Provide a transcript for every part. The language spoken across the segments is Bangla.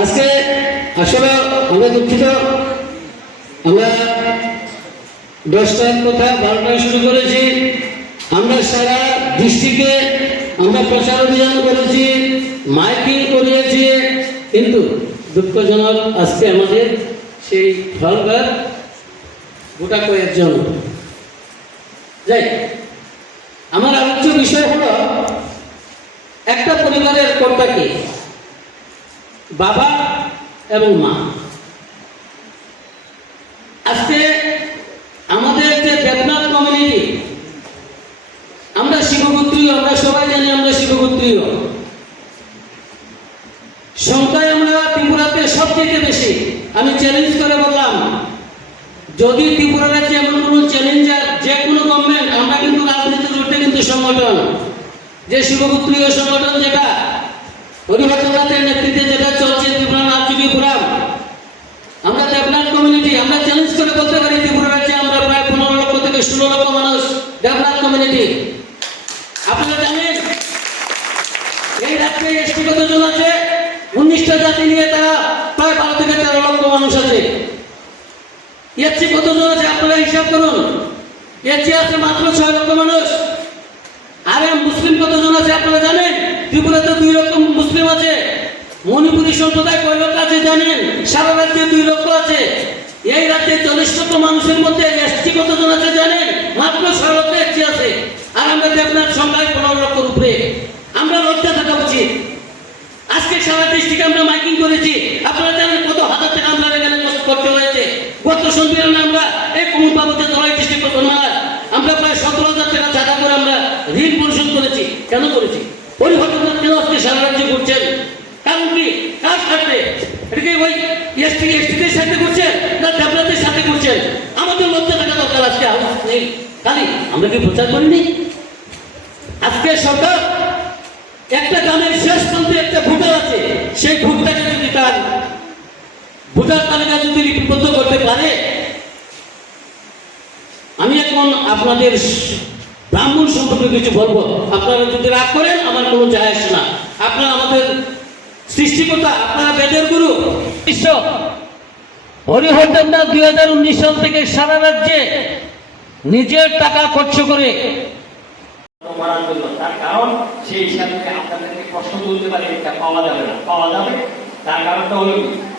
আজকে আসলে আমরা দুঃখিত। আমরা দশটার কথা বারোটায় শুরু করেছি। আমরা সারা ডিস্ট্রিক্টে আমরা প্রচার অভিযান করেছি, মাইকিং করিয়েছি। কিন্তু দুঃখজনক আজকে আমাদের সেই ফলগার গোটা কয়েক জন্য যাই, আমার আলোচ্য বিষয় হলো, একটা পরিবারের কর্তাকে বাবা এবং মা। আজকে আমাদের যে দেবনাথ কমিউনিটি আমরা শিবপুত্রী আমরা সবাই জানি আমরা শিবপুত্রীয়। সংখ্যায় আমরা ত্রিপুরাতে সবচেয়ে বেশি। আমি চ্যালেঞ্জ করে বললাম, যদি ত্রিপুরা রাজ্যে এমন কোনো চ্যালেঞ্জার যে কোনো গভর্নমেন্ট আমরা কিন্তু রাজনীতির উঠে কিন্তু সংগঠন। যে শিবপুত্রীয় সংগঠন যেটা হরিভদ্রনাথের নেতৃত্বে যেটা চলছে ত্রিপুরা রাজ্যকে পুরাম আমরা দেবনাথ কমিউনিটি আমরা চ্যালেঞ্জ করে বলতে পারি ত্রিপুরা রাজ্যে আমরা প্রায় পনেরো লক্ষ থেকে ষোলো লক্ষ মানুষ দেবনাথ কমিউনিটি আপনারা জানেন, এই রাজ্যে এসটি কতজন আছে, উনিশটা জাতি নিয়ে তারা প্রায় বারো থেকে তেরো লক্ষ মানুষ আছে। এর চেয়ে কতজন আছে? আপনারা হিসাব করুন। এর চেয়ে আছে মাত্র ছয় লক্ষ মানুষ আরে মুসলিম কতজন আছে আপনারা জানেন ত্রিপুরাতে দুই লক্ষ মুসলিম আছে, মণিপুরী সম্প্রদায় কয় লক্ষ আছে জানেন? সারা রাজ্যে দুই লক্ষ আছে। এই রাজ্যে চল্লিশ লক্ষ মানুষের মধ্যে এসটি কতজন আছে জানেন? মাত্র ছয় লক্ষ এসটি আছে। আর আমরা দেখলাম সংখ্যায় পনেরো লক্ষর উপরে আমরা লজ্জা থাকা উচিত আজকে সারা ডিস্ট্রিক্টে আমরা মাইকিং করেছি আপনারা জানেন কত হাজার টাকা আমরা এখানে খরচ হয়েছে গত সম্মেলনে আমরা এই কুমুর বাবুতে ধলাই ডিস্ট্রিক্ট প্রধান আমরা প্রায় সতেরো হাজার টাকা চাঁদা করে আমরা ঋণ পরিশোধ করেছি কেন করেছি পরিবর্তন কেন আজকে করছেন। কারণ কি কার সাথে? এটা কি ওই এসটি, এসটিদের সাথে করছেন না সাথে করছেন? আমাদের লজ্জা থাকা নেই। খালি আমরা কি প্রচার করিনি? আজকে সরকার একটা গ্রামের শেষ প্রান্তে একটা ভোটার আছে। সেই ভোটটাকে যদি তার ভোটার তালিকা যদি লিপিবদ্ধ করতে পারে, আমি এখন আপনাদের ব্রাহ্মণ সম্পর্কে কিছু বলব। আপনারা যদি রাগ করেন আমার কোনো যায় আসে না। আপনারা আমাদের সৃষ্টিকর্তা আপনারা বেদের গুরু। বিশ্ব হরিহর দেবনাথ দুই হাজার উনিশ সাল থেকে সারা রাজ্যে নিজের টাকা খরচ করে করার জন্য। তার কারণ সেই হিসাবে আপনাদেরকে প্রশ্ন তুলতে পারে এটা পাওয়া যাবে না। পাওয়া যাবে? তার কারণটা হলো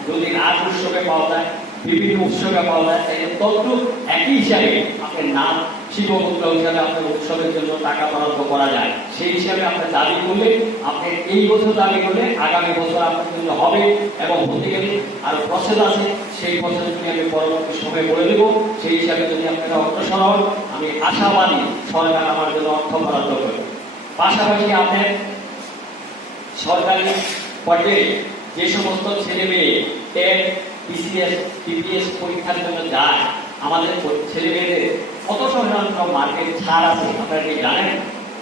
যদি রাজ উৎসবে পাওয়া যায় বিভিন্ন উৎসবে পাওয়া যায় তাই তদ্রু একই হিসাবে আপনার নাম শিবপুত্র হিসাবে আপনার উৎসবের জন্য টাকা বরাদ্দ করা যায়। সেই হিসাবে আপনি দাবি করলে, আপনি এই বছর দাবি করলে আগামী বছর আপনার জন্য হবে এবং হতে গেলে আর প্রসেস আছে। সেই প্রসেসগুলি আমি পরবর্তী সময়ে বলে দেবো, সেই হিসাবে যদি আপনারা অগ্রসর হন, আমি আশাবাদী সরকার আমার জন্য অর্থ বরাদ্দ করবে। পাশাপাশি আপনার সরকারি পর্যায়ে যে সমস্ত ছেলে মেয়ে টেট বিসিএস পিপিএস পরীক্ষার জন্য যায়। আমাদের ছেলে মেয়েদের কত শতাংশ মার্কেট ছাড় আছে, আপনারা কি জানেন?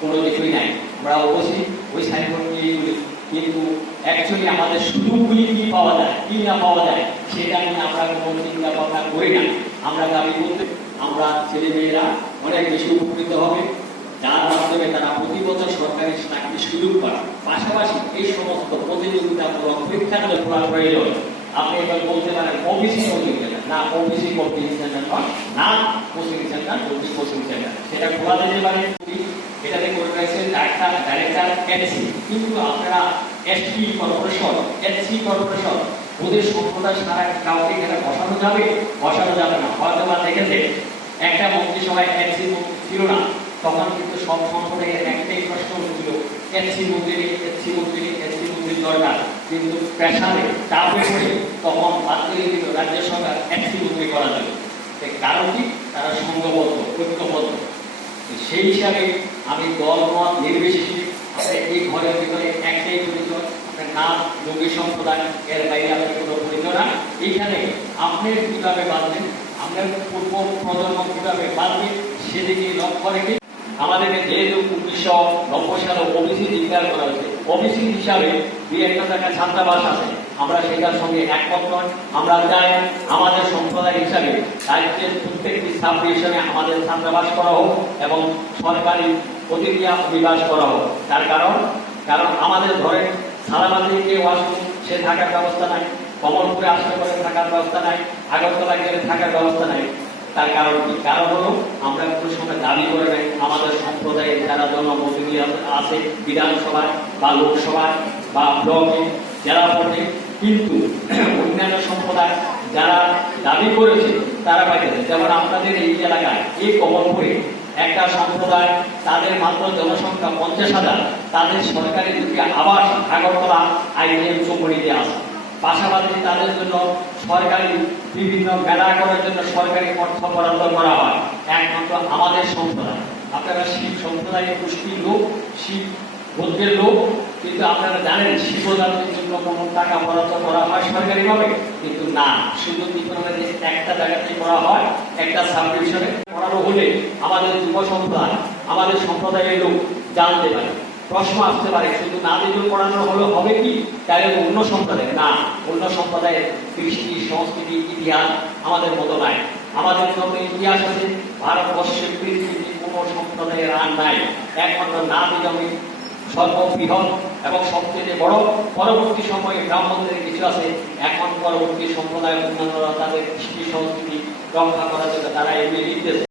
কোনো কিছুই নাই। আমরা অবশ্যই ওই সাইনবোর্ড নিয়ে বলি, কিন্তু অ্যাকচুয়ালি আমাদের সুযোগগুলি কি পাওয়া যায়, কি না পাওয়া যায়, সেটা নিয়ে আমরা কোনো চিন্তা ভাবনা করি না। আমরা দাবি করতে, আমরা ছেলে মেয়েরা অনেক বেশি উপকৃত হবে। যার মাধ্যমে তারা প্রতি বছর সরকারি চাকরি সুযোগ পায়। পাশাপাশি এই সমস্ত প্রতিযোগিতামূলক পরীক্ষাগুলো করা প্রয়োজন আপনি এবার বলতে পারেন ওবিসি কোচিং সেন্টার না ওবিসি কোচিং সেন্টার নয়। না coaching centre OBC coaching centre সেটা খোলা যেতে পারে এটাতে করে রয়েছে ডাক্তার, ডাইরেক্টর এনসি কিন্তু আপনারা এসটি কর্পোরেশন এসসি কর্পোরেশন ওদের সম্প্রদায় সারা কাউকে এখানে বসানো যাবে? বসানো যাবে না। হয়তো বা দেখেছে, একটা মন্ত্রিসভায় এনসি ছিল না। তখন কিন্তু সব সম্প্রদায়ের একটাই প্রশ্ন উঠছিল এনসি মন্ত্রী এনসি মন্ত্রী দরকার। কিন্তু পেশারে চাপে পড়ে তখন বাতিল দিল রাজ্য সরকার মন্ত্রী করা যাবে। কারণ কি? তারা ঐক্যবদ্ধ। সেই হিসাবে আমি নির্বিশেষে আপনার এই ঘরের ভিতরে একটাই পরিচয় আপনার নাম যোগী সম্প্রদায়, এর বাইরে কোনো পরিচয় না। এইখানে আপনার কীভাবে বাঁধবেন? আপনার পূর্ব প্রজন্ম কীভাবে বাঁধবে? সেদিকে লক্ষ্য রেখে আমাদের যেহেতু উনিশশো নব্বই সালে ওবিসি ডিক্লেয়ার করা হয়েছে ওবিসি হিসাবে দুই একটা টাকা ছাত্রাবাস আছে। আমরা সেটার সঙ্গে একমত নয়। আমরা চাই আমাদের সম্প্রদায় হিসাবে রাজ্যের প্রত্যেকটি সাব ডিভিশনে আমাদের ছাত্রাবাস করা হোক এবং সরকারি প্রতিক্রিয়া বিবাস করা হোক। তার কারণ কারণ আমাদের ধরেন সারাবাদে কেউ আসুন সে থাকার ব্যবস্থা নাই। কমলপুরে আসলে পরে, থাকার ব্যবস্থা নাই। আগরতলা গেলে থাকার ব্যবস্থা নাই। তার কারণ কি? কারণ হলো, আমরা কোনো সময় দাবি করে নাই, আমাদের সম্প্রদায়ের যারা জনপ্রতিনিধি আছে, বিধানসভায় বা লোকসভায় বা ব্লকে জেলা পর্যায়ে কিন্তু অন্যান্য সম্প্রদায় যারা দাবি করেছে, তারা পাইতেছে যেমন আপনাদের এই এলাকায়, এই কমলপুরে একটা সম্প্রদায়, তাদের মাত্র জনসংখ্যা পঞ্চাশ হাজার, তাদের সরকারি দুটি আবাস আগরতলা আইএম চৌমুড়িতে আছে। পাশাপাশি তাদের জন্য সরকারি বিভিন্ন মেলা করার জন্য সরকারি অর্থ বরাদ্দ করা হয়। একমাত্র আমাদের সম্প্রদায়। আপনারা শিব সম্প্রদায়ের গোষ্ঠীর লোক, শিব গোত্রের লোক, কিন্তু আপনারা জানেন শিবজাতির জন্য কোনো টাকা বরাদ্দ করা হয় সরকারিভাবে, কিন্তু না, শুধু ত্রিপুরাতে একটা জায়গাতেই করা হয়, একটা সাবডিভিশনে করানো হলে আমাদের যুব সম্প্রদায়, আমাদের সম্প্রদায়ের লোক জানতে পারে। প্রশ্ন আসতে পারে, শুধু না দিলেও পড়ানো হলে, হবে কি? তাহলে অন্য সম্প্রদায়, না, অন্য সম্প্রদায়ের কৃষ্টি, সংস্কৃতি, ইতিহাস আমাদের মতো নাই। আমাদের যত ইতিহাস আছে, ভারতবর্ষের পৃথিবীর কোনো সম্প্রদায়ের আর নাই। একমাত্র না দিলে সর্ববৃহৎ এবং সবচেয়ে বড়। পরবর্তী সময়ে ব্রাহ্মণদের কিছু আছে এখন পরবর্তী সম্প্রদায় অন্যান্যরা তাদের কৃষ্টি, সংস্কৃতি রক্ষা করার জন্য তারা এগুলি লিখতেছে